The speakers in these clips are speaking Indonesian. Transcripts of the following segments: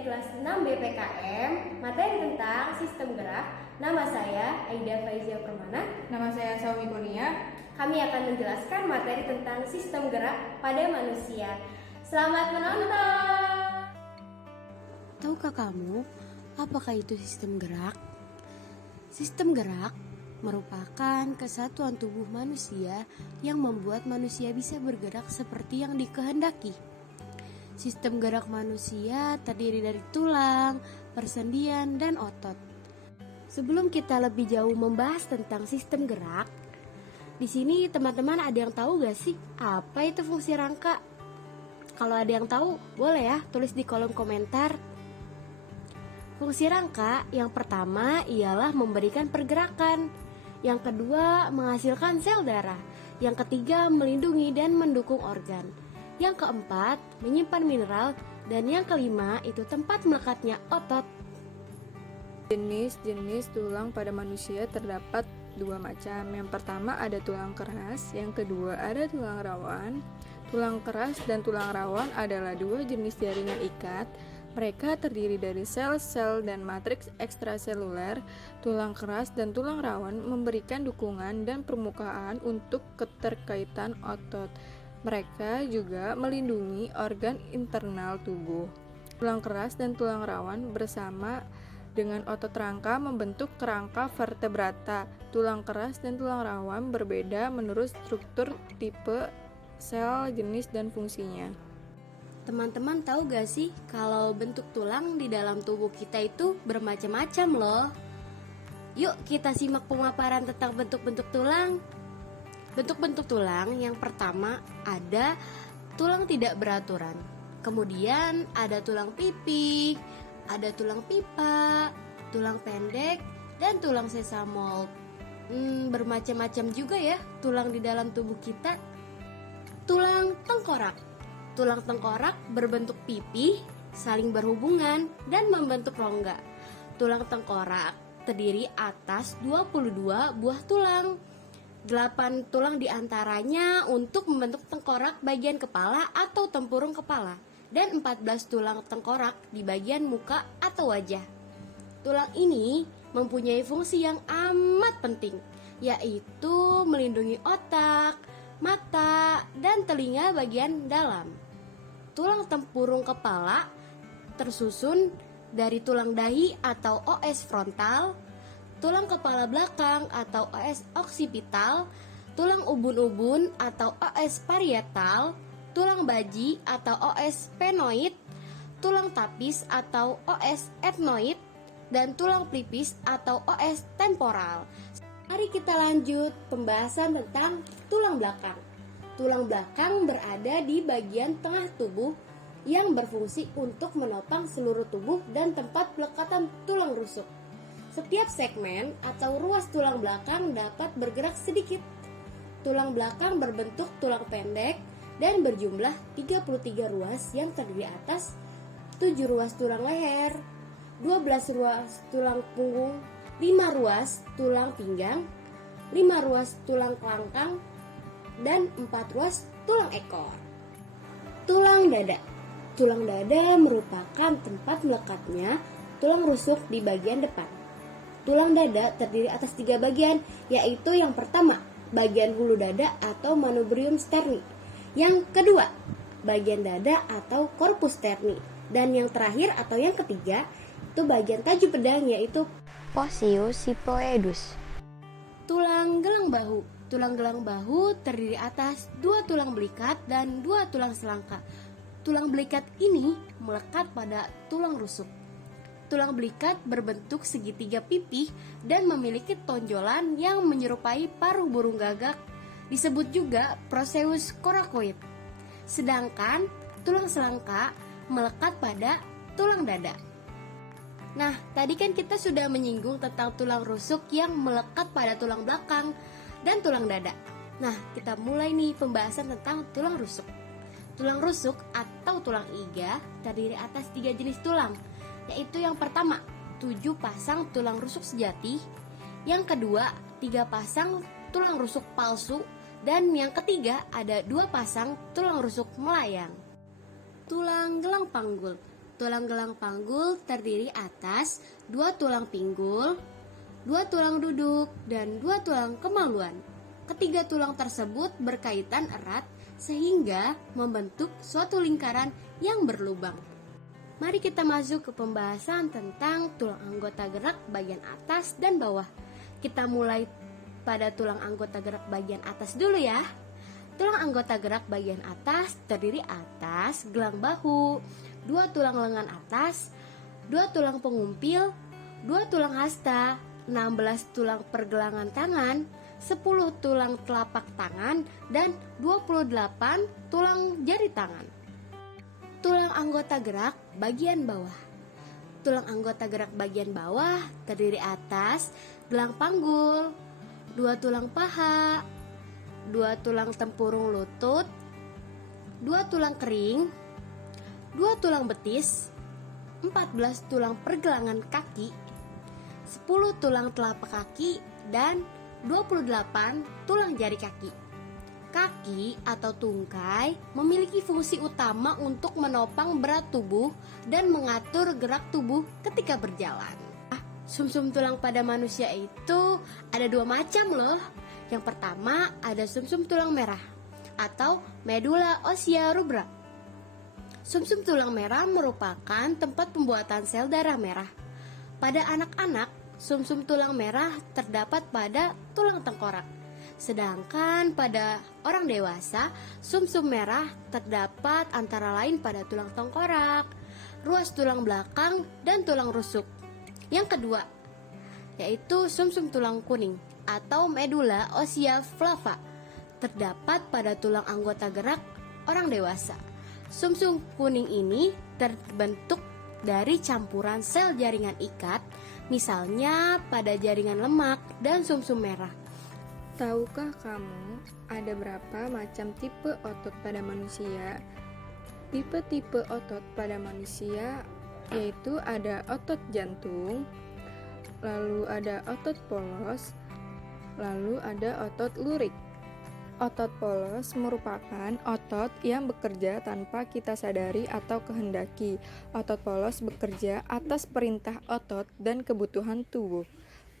dari kelas 6 BPKM, materi tentang sistem gerak. Nama saya Aida Faizia Permana. Nama saya Saumi Kurnia. Kami akan menjelaskan materi tentang sistem gerak pada manusia. Selamat menonton! Tahukah kamu, apakah itu sistem gerak? Sistem gerak merupakan kesatuan tubuh manusia yang membuat manusia bisa bergerak seperti yang dikehendaki. Sistem gerak manusia terdiri dari tulang, persendian, dan otot. Sebelum kita lebih jauh membahas tentang sistem gerak, di sini teman-teman ada yang tahu gak sih apa itu fungsi rangka? Kalau ada yang tahu, boleh ya tulis di kolom komentar. Fungsi rangka yang pertama ialah memberikan pergerakan, yang kedua menghasilkan sel darah, yang ketiga melindungi dan mendukung organ, yang keempat menyimpan mineral, dan yang kelima itu tempat melekatnya otot. Jenis-jenis tulang pada manusia terdapat dua macam. Yang pertama ada tulang keras, yang kedua ada tulang rawan. Tulang keras dan tulang rawan adalah dua jenis jaringan ikat. Mereka terdiri dari sel-sel dan matriks ekstraseluler. Tulang keras dan tulang rawan memberikan dukungan dan permukaan untuk keterkaitan otot. Mereka juga melindungi organ internal tubuh. Tulang keras dan tulang rawan bersama dengan otot rangka membentuk kerangka vertebrata. Tulang keras dan tulang rawan berbeda menurut struktur, tipe, sel, jenis, dan fungsinya. Teman-teman tahu gak sih kalau bentuk tulang di dalam tubuh kita itu bermacam-macam loh. Yuk kita simak pemaparan tentang bentuk-bentuk tulang. Bentuk-bentuk tulang yang pertama ada tulang tidak beraturan. Kemudian ada tulang pipih, ada tulang pipa, tulang pendek, dan tulang sesamoid. Bermacam-macam juga ya tulang di dalam tubuh kita. Tulang tengkorak. Tulang tengkorak berbentuk pipih, saling berhubungan, dan membentuk rongga. Tulang tengkorak terdiri atas 22 buah tulang. 8 tulang diantaranya untuk membentuk tengkorak bagian kepala atau tempurung kepala, dan 14 tulang tengkorak di bagian muka atau wajah. Tulang ini mempunyai fungsi yang amat penting, yaitu melindungi otak, mata, dan telinga bagian dalam. Tulang tempurung kepala tersusun dari tulang dahi atau OS frontal, tulang kepala belakang atau OS occipital, tulang ubun-ubun atau OS parietal, tulang baji atau OS sphenoid, tulang tapis atau OS ethmoid, dan tulang pelipis atau OS temporal. Mari kita lanjut pembahasan tentang tulang belakang. Tulang belakang berada di bagian tengah tubuh yang berfungsi untuk menopang seluruh tubuh dan tempat pelekatan tulang rusuk. Setiap segmen atau ruas tulang belakang dapat bergerak sedikit. Tulang belakang berbentuk tulang pendek dan berjumlah 33 ruas yang terdiri atas 7 ruas tulang leher, 12 ruas tulang punggung, 5 ruas tulang pinggang, 5 ruas tulang kelangkang, dan 4 ruas tulang ekor. Tulang dada. Tulang dada merupakan tempat melekatnya tulang rusuk di bagian depan. Tulang dada terdiri atas 3 bagian, yaitu yang pertama, bagian hulu dada atau manubrium sterni. Yang kedua, bagian dada atau corpus sterni. Dan yang terakhir atau yang ketiga, itu bagian tajuk pedang, yaitu Posterius siphoidus. tulang gelang bahu. Tulang gelang bahu terdiri atas 2 tulang belikat dan 2 tulang selangka. Tulang belikat ini melekat pada tulang rusuk. Tulang belikat berbentuk segitiga pipih dan memiliki tonjolan yang menyerupai paruh burung gagak, disebut juga proseus coracoid. Sedangkan tulang selangka melekat pada tulang dada. Nah, tadi kan kita sudah menyinggung tentang tulang rusuk yang melekat pada tulang belakang dan tulang dada. Nah, kita mulai nih pembahasan tentang tulang rusuk. Tulang rusuk atau tulang iga terdiri atas 3 jenis tulang, yaitu yang pertama, 7 pasang tulang rusuk sejati, yang kedua, 3 pasang tulang rusuk palsu, dan yang ketiga ada 2 pasang tulang rusuk melayang. Tulang gelang panggul. Tulang gelang panggul terdiri atas 2 tulang pinggul, 2 tulang duduk, dan 2 tulang kemaluan. Ketiga tulang tersebut berkaitan erat sehingga membentuk suatu lingkaran yang berlubang. Mari kita masuk ke pembahasan tentang tulang anggota gerak bagian atas dan bawah. Kita mulai pada tulang anggota gerak bagian atas dulu ya. Tulang anggota gerak bagian atas terdiri atas gelang bahu, 2 tulang lengan atas, 2 tulang pengumpil, 2 tulang hasta, 16 tulang pergelangan tangan, 10 tulang telapak tangan, dan 28 tulang jari tangan. Tulang anggota gerak bagian bawah. Tulang anggota gerak bagian bawah terdiri atas gelang panggul, 2 tulang paha, 2 tulang tempurung lutut, 2 tulang kering, 2 tulang betis, 14 tulang pergelangan kaki, 10 tulang telapak kaki, dan 28 tulang jari kaki. Kaki atau tungkai memiliki fungsi utama untuk menopang berat tubuh dan mengatur gerak tubuh ketika berjalan. Sumsum tulang pada manusia itu ada 2 macam loh. Yang pertama ada sumsum tulang merah atau medulla ossea rubra. Sumsum tulang merah merupakan tempat pembuatan sel darah merah. Pada anak-anak, sumsum tulang merah terdapat pada tulang tengkorak. Sedangkan pada orang dewasa, sumsum merah terdapat antara lain pada tulang tengkorak, ruas tulang belakang, dan tulang rusuk. Yang kedua, yaitu sumsum tulang kuning atau medulla ossea flava, terdapat pada tulang anggota gerak orang dewasa. Sumsum kuning ini terbentuk dari campuran sel jaringan ikat, misalnya pada jaringan lemak dan sumsum merah. Tahukah kamu ada berapa macam tipe otot pada manusia? Tipe-tipe otot pada manusia yaitu ada otot jantung, lalu ada otot polos, lalu ada otot lurik. Otot polos merupakan otot yang bekerja tanpa kita sadari atau kehendaki. Otot polos bekerja atas perintah otot dan kebutuhan tubuh.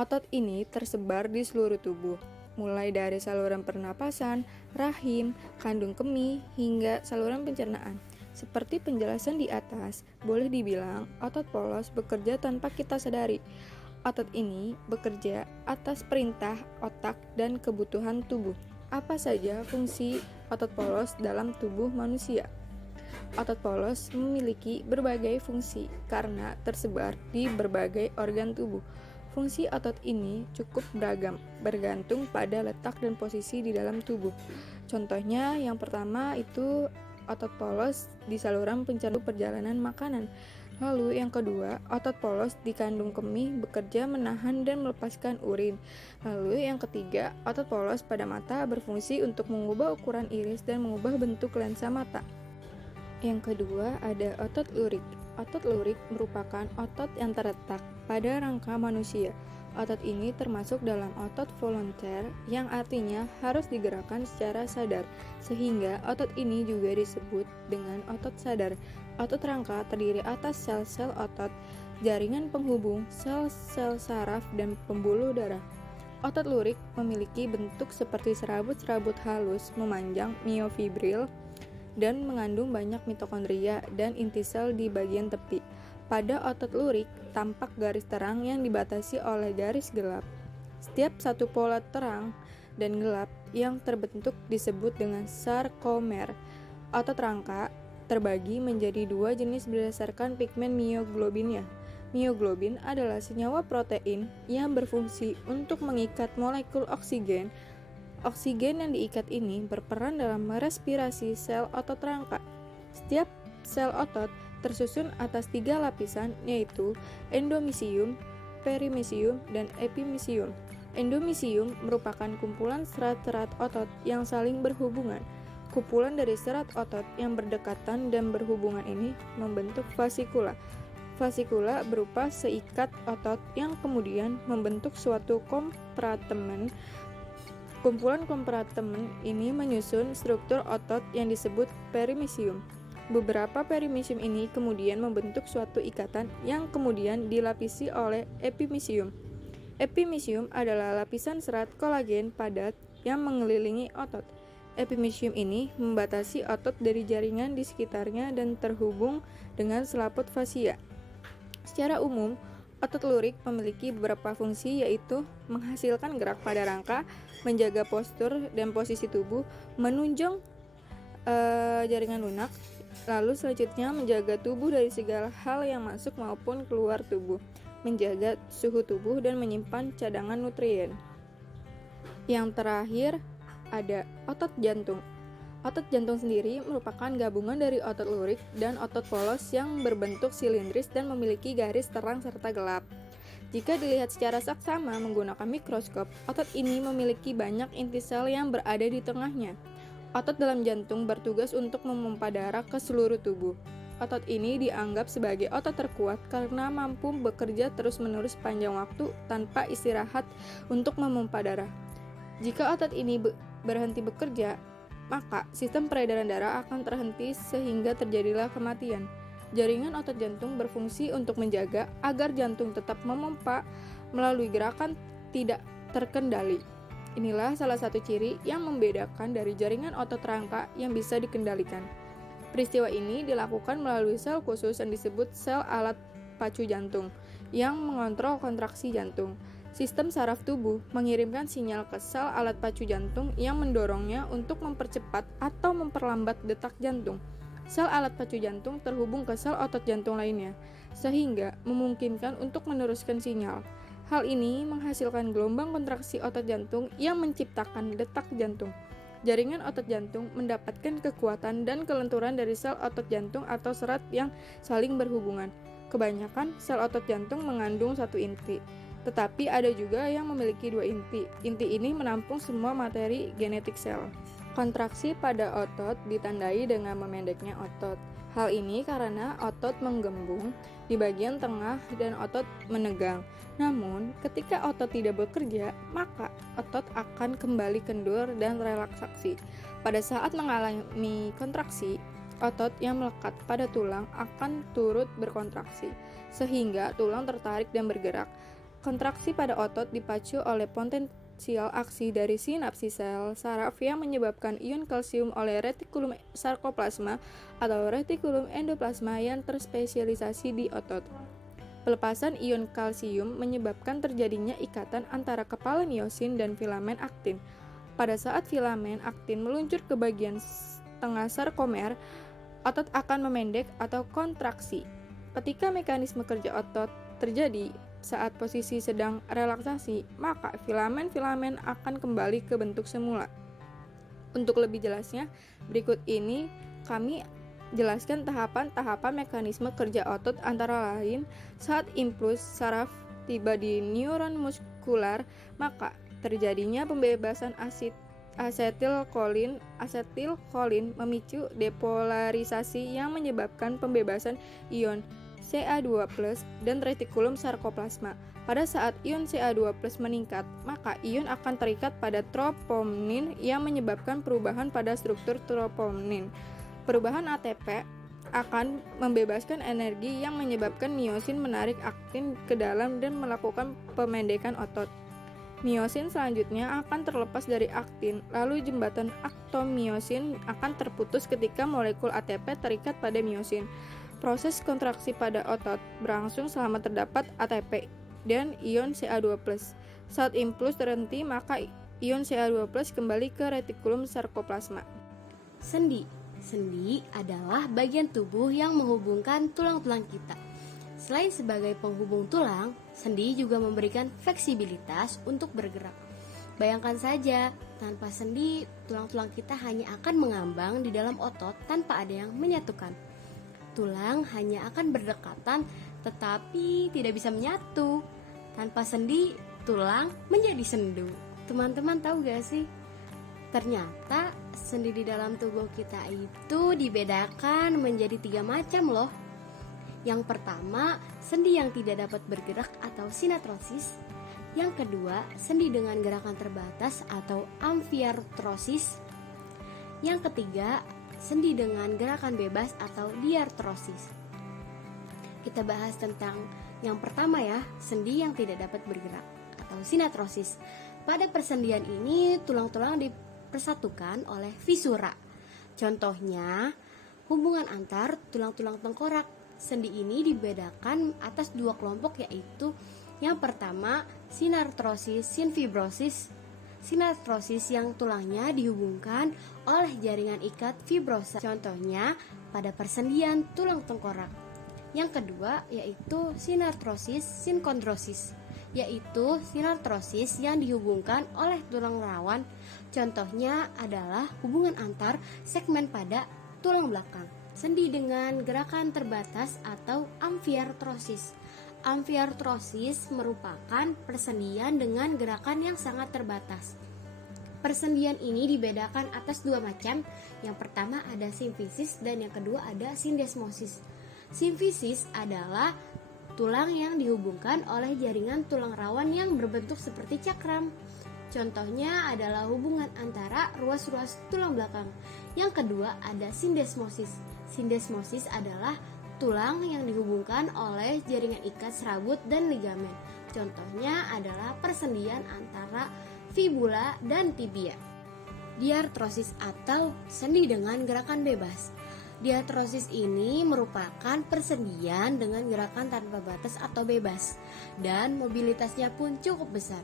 Otot ini tersebar di seluruh tubuh, mulai dari saluran pernapasan, rahim, kandung kemih, hingga saluran pencernaan. Seperti penjelasan di atas, boleh dibilang otot polos bekerja tanpa kita sadari. Otot ini bekerja atas perintah otak dan kebutuhan tubuh. Apa saja fungsi otot polos dalam tubuh manusia? Otot polos memiliki berbagai fungsi karena tersebar di berbagai organ tubuh. Fungsi otot ini cukup beragam, bergantung pada letak dan posisi di dalam tubuh. Contohnya, yang pertama itu otot polos di saluran pencerna perjalanan makanan. Lalu yang kedua, otot polos di kandung kemih bekerja menahan dan melepaskan urin. Lalu yang ketiga, otot polos pada mata berfungsi untuk mengubah ukuran iris dan mengubah bentuk lensa mata. Yang kedua ada otot lurik. Otot lurik merupakan otot yang terletak pada rangka manusia. Otot ini termasuk dalam otot volunteer yang artinya harus digerakkan secara sadar, sehingga otot ini juga disebut dengan otot sadar. Otot rangka terdiri atas sel-sel otot, jaringan penghubung, sel-sel saraf, dan pembuluh darah. Otot lurik memiliki bentuk seperti serabut-serabut halus memanjang miofibril dan mengandung banyak mitokondria dan inti sel di bagian tepi. Pada otot lurik, tampak garis terang yang dibatasi oleh garis gelap. Setiap satu pola terang dan gelap yang terbentuk disebut dengan sarkomer. Otot rangka terbagi menjadi 2 jenis berdasarkan pigmen mioglobinnya. Mioglobin adalah senyawa protein yang berfungsi untuk mengikat molekul oksigen. Oksigen yang diikat ini berperan dalam merespirasi sel otot rangka. Setiap sel otot tersusun atas 3 lapisan, yaitu endomisium, perimisium, dan epimisium. Endomisium merupakan kumpulan serat-serat otot yang saling berhubungan. Kumpulan dari serat otot yang berdekatan dan berhubungan ini membentuk fasikula. Fasikula berupa seikat otot yang kemudian membentuk suatu kompartemen. Kumpulan kompartemen ini menyusun struktur otot yang disebut perimisium. Beberapa perimisium ini kemudian membentuk suatu ikatan yang kemudian dilapisi oleh epimisium. Epimisium adalah lapisan serat kolagen padat yang mengelilingi otot. Epimisium ini membatasi otot dari jaringan di sekitarnya dan terhubung dengan selaput fasia. Secara umum, otot lurik memiliki beberapa fungsi, yaitu menghasilkan gerak pada rangka, menjaga postur dan posisi tubuh, menunjang jaringan lunak, lalu selanjutnya menjaga tubuh dari segala hal yang masuk maupun keluar tubuh, menjaga suhu tubuh dan menyimpan cadangan nutrien. Yang terakhir ada otot jantung. Otot jantung sendiri merupakan gabungan dari otot lurik dan otot polos yang berbentuk silindris dan memiliki garis terang serta gelap. Jika dilihat secara saksama menggunakan mikroskop, otot ini memiliki banyak inti sel yang berada di tengahnya. Otot dalam jantung bertugas untuk memompa darah ke seluruh tubuh. Otot ini dianggap sebagai otot terkuat karena mampu bekerja terus-menerus sepanjang waktu tanpa istirahat untuk memompa darah. Jika otot ini berhenti bekerja, maka sistem peredaran darah akan terhenti sehingga terjadilah kematian. Jaringan otot jantung berfungsi untuk menjaga agar jantung tetap memompa melalui gerakan tidak terkendali. Inilah salah satu ciri yang membedakan dari jaringan otot rangka yang bisa dikendalikan. Peristiwa ini dilakukan melalui sel khusus yang disebut sel alat pacu jantung yang mengontrol kontraksi jantung. Sistem saraf tubuh mengirimkan sinyal ke sel alat pacu jantung yang mendorongnya untuk mempercepat atau memperlambat detak jantung. Sel alat pacu jantung terhubung ke sel otot jantung lainnya, sehingga memungkinkan untuk meneruskan sinyal. Hal ini menghasilkan gelombang kontraksi otot jantung yang menciptakan detak jantung. Jaringan otot jantung mendapatkan kekuatan dan kelenturan dari sel otot jantung atau serat yang saling berhubungan. Kebanyakan sel otot jantung mengandung satu inti, tetapi ada juga yang memiliki dua inti. Inti ini menampung semua materi genetik sel. Kontraksi pada otot ditandai dengan memendeknya otot. Hal ini karena otot menggembung di bagian tengah dan otot menegang. Namun, ketika otot tidak bekerja, maka otot akan kembali kendur dan relaksasi. Pada saat mengalami kontraksi, otot yang melekat pada tulang akan turut berkontraksi, sehingga tulang tertarik dan bergerak. Kontraksi pada otot dipacu oleh potensial aksi dari sinapsis sel saraf yang menyebabkan ion kalsium oleh retikulum sarkoplasma atau retikulum endoplasma yang terspesialisasi di otot. Pelepasan ion kalsium menyebabkan terjadinya ikatan antara kepala miosin dan filamen aktin. Pada saat filamen aktin meluncur ke bagian tengah sarkomer, otot akan memendek atau kontraksi. Ketika mekanisme kerja otot terjadi saat posisi sedang relaksasi, maka filamen-filamen akan kembali ke bentuk semula. Untuk lebih jelasnya, berikut ini kami jelaskan tahapan-tahapan mekanisme kerja otot, antara lain saat impuls saraf tiba di neuron muskular, maka terjadinya pembebasan asetilkolin memicu depolarisasi yang menyebabkan pembebasan ion Ca2+ dan retikulum sarkoplasma. Pada saat ion Ca2+ meningkat, maka ion akan terikat pada troponin yang menyebabkan perubahan pada struktur troponin. Perubahan ATP akan membebaskan energi yang menyebabkan miosin menarik aktin ke dalam dan melakukan pemendekan otot. Miosin selanjutnya akan terlepas dari aktin, lalu jembatan aktomiosin akan terputus ketika molekul ATP terikat pada miosin. Proses kontraksi pada otot berlangsung selama terdapat ATP dan ion Ca2+. Saat impuls terhenti, maka ion Ca2+ kembali ke retikulum sarkoplasma. Sendi adalah bagian tubuh yang menghubungkan tulang-tulang kita. Selain sebagai penghubung tulang, sendi juga memberikan fleksibilitas untuk bergerak. Bayangkan saja, tanpa sendi, tulang-tulang kita hanya akan mengambang di dalam otot tanpa ada yang menyatukan. Tulang hanya akan berdekatan tetapi tidak bisa menyatu. Tanpa sendi, tulang menjadi sendu. Teman-teman tahu gak sih? Ternyata sendi di dalam tubuh kita itu dibedakan menjadi 3 macam loh. Yang pertama, sendi yang tidak dapat bergerak atau sinatrosis. Yang kedua, sendi dengan gerakan terbatas atau amfiartrosis. Yang ketiga, sendi dengan gerakan bebas atau diartrosis. Kita bahas tentang yang pertama ya, sendi yang tidak dapat bergerak atau sinartrosis. Pada persendian ini tulang-tulang dipersatukan oleh fisura. Contohnya, hubungan antar tulang-tulang tengkorak. Sendi ini dibedakan atas dua kelompok, yaitu yang pertama sinartrosis, sinfibrosis. Sinartrosis yang tulangnya dihubungkan oleh jaringan ikat fibrosa. Contohnya pada persendian tulang tengkorak. Yang kedua yaitu sinartrosis, sinkondrosis, yaitu sinartrosis yang dihubungkan oleh tulang rawan. Contohnya adalah hubungan antar segmen pada tulang belakang. Sendi dengan gerakan terbatas atau amfiartrosis. Amfiartrosis merupakan persendian dengan gerakan yang sangat terbatas. Persendian ini dibedakan atas dua macam. Yang pertama ada simfisis dan yang kedua ada sindesmosis. Simfisis adalah tulang yang dihubungkan oleh jaringan tulang rawan yang berbentuk seperti cakram. Contohnya adalah hubungan antara ruas-ruas tulang belakang. Yang kedua ada sindesmosis. Sindesmosis adalah tulang yang dihubungkan oleh jaringan ikat serabut dan ligamen. Contohnya adalah persendian antara fibula dan tibia. Diartrosis atau sendi dengan gerakan bebas. Diartrosis ini merupakan persendian dengan gerakan tanpa batas atau bebas, dan mobilitasnya pun cukup besar.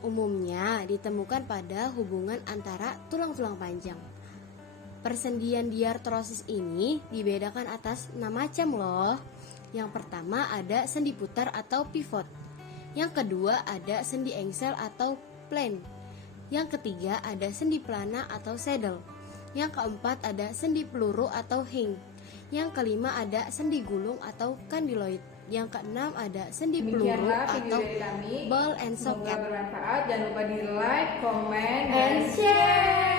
Umumnya ditemukan pada hubungan antara tulang-tulang panjang. Persendian diartrosis ini dibedakan atas 6 macam loh. Yang pertama ada sendi putar atau pivot. Yang kedua ada sendi engsel atau plane. Yang ketiga ada sendi plana atau saddle. Yang keempat ada sendi peluru atau hing. Yang kelima ada sendi gulung atau kandiloid. Yang keenam ada sendi peluru Demikianlah video atau dari kami. ball and Semoga socket. bermanfaat. Jangan lupa di like, comment, And share.